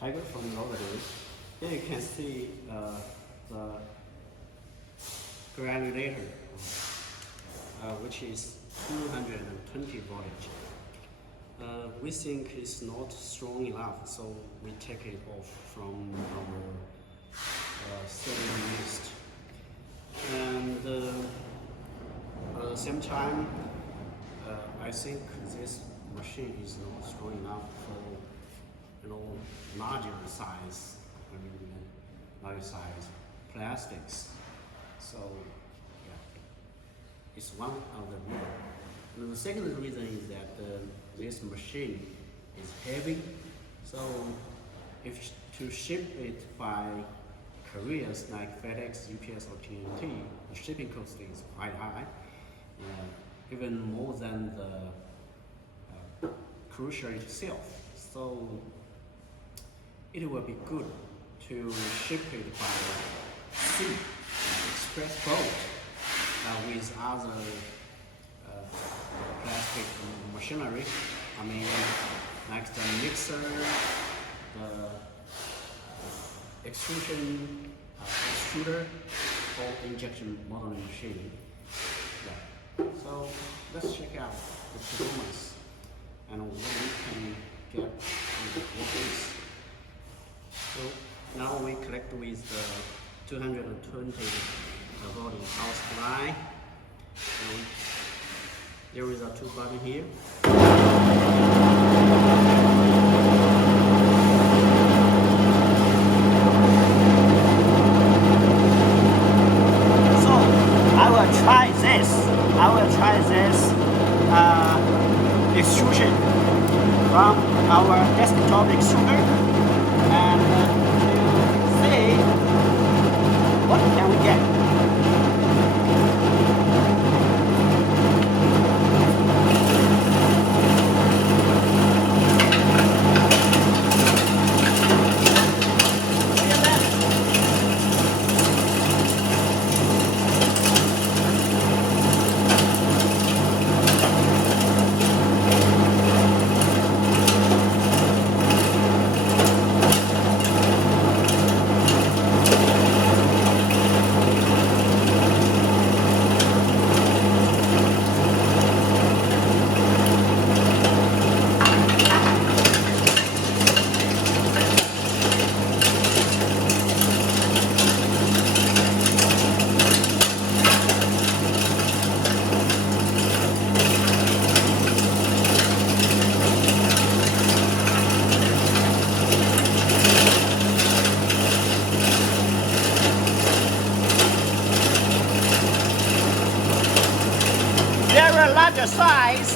Tiger from RobotDigg. Here you can see the granulator, which is 220 voltage. We think it's not strong enough, so we take it off from our setting list. And at the same time, I think this machine is not strong enough for larger size. Larger size plastics. So yeah, it's one of the reasons. And the second reason is that this machine is heavy. So if to ship it by couriers like FedEx, UPS, or TNT, the shipping cost is quite high, even more than the courier itself. So it will be good to ship it by sea, express boat, with other plastic machinery. I mean, like the mixer, the extruder, or injection molding machine. Yeah. So let's check out the performance and what we can get with this. So now we connect with the 220 volt power supply. And there is a 2 button here. So I will try this extrusion from our desktop extruder, and to see what can we get. Larger size,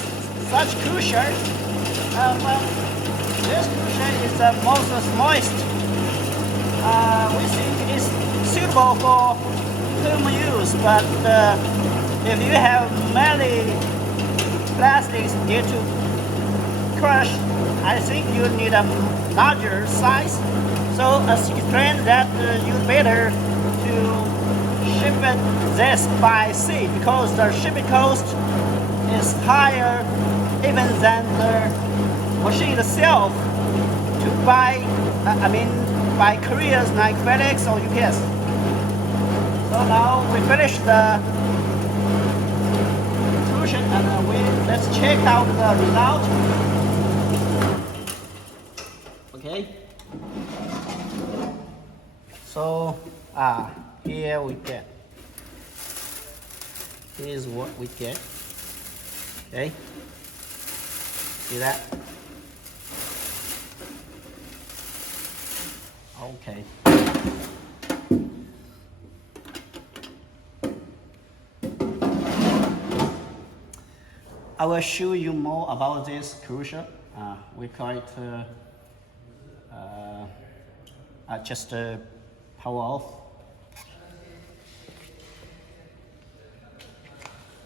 such crucial. This crucial is the most smallest. We think it's suitable for home use, but if you have many plastics due to crush, I think you need a larger size. So as explained that you better to ship this by sea because the shipping cost is higher even than the machine itself to buy, by couriers like FedEx or UPS. So now we finished the extrusion and let's check out the result. Okay. So here we get. Here's what we get. Okay, see that? Okay. I will show you more about this crucial. We call it just power off.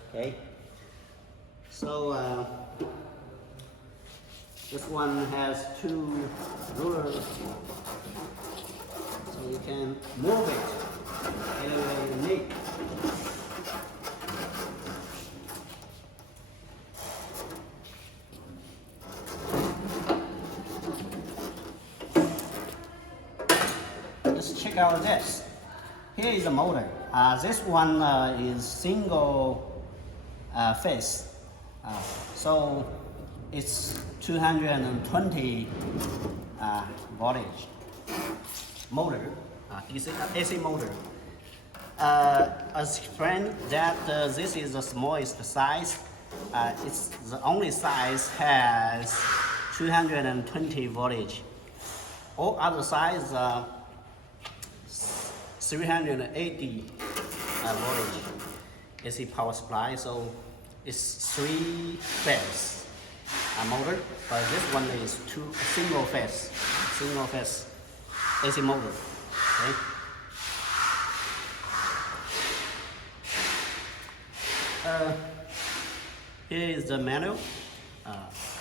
Okay. So this one has 2 rulers, so you can move it any way you need. check out this. Here is the motor. This one is single phase. So it's 220 voltage motor, AC motor. As explained that this is the smallest size. It's the only size has 220 voltage. All other size 380 voltage AC power supply. So it's 3-phase motor, but this one is single phase AC motor. Okay. Here is the manual.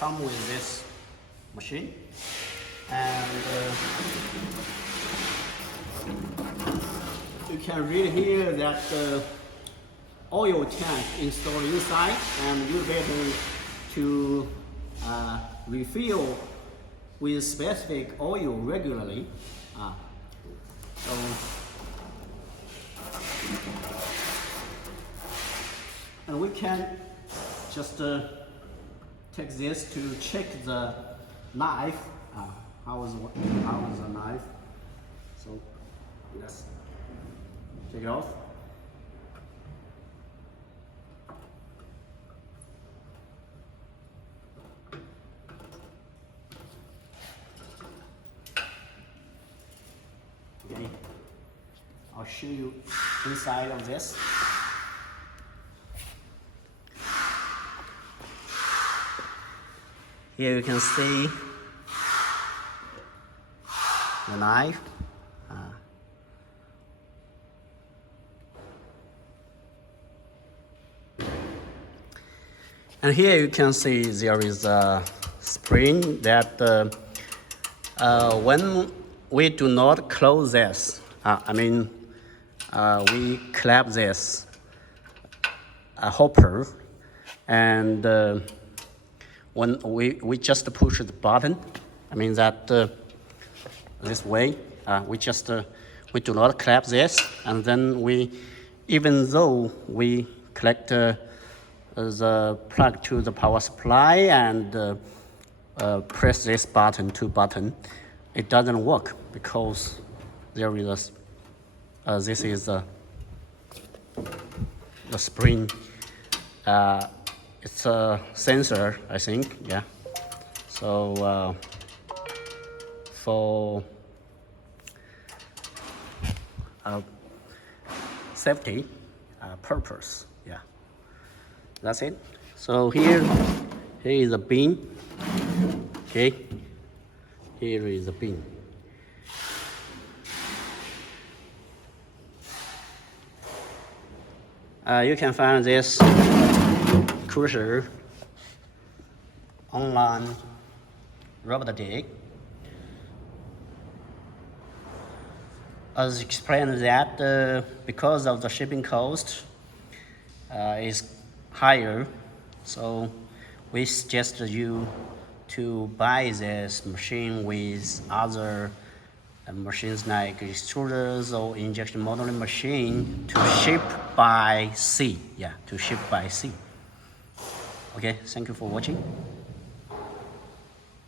Come with this machine, and you can read here that the oil tank installed inside, and you'll be able to refill with specific oil regularly. And we can just take this to check the knife. How is the knife? So let's take it off. Okay, I'll show you inside of this. Here you can see the knife. And here you can see there is a spring that when we do not close this, we clamp this hopper, and when we just push the button, this way, we do not clamp this, and then even though we connect the plug to the power supply and press this button, it doesn't work because there is this is the spring. It's a sensor, I think, yeah. So for safety purpose, yeah. That's it. So here is a pin. Okay, here is a pin. You can find this courier online, RobotDigg. As explained that because of the shipping cost is higher, so we suggest you to buy this machine with other machines like extruders or injection molding machine to ship by sea. Yeah, to ship by sea. Okay, thank you for watching.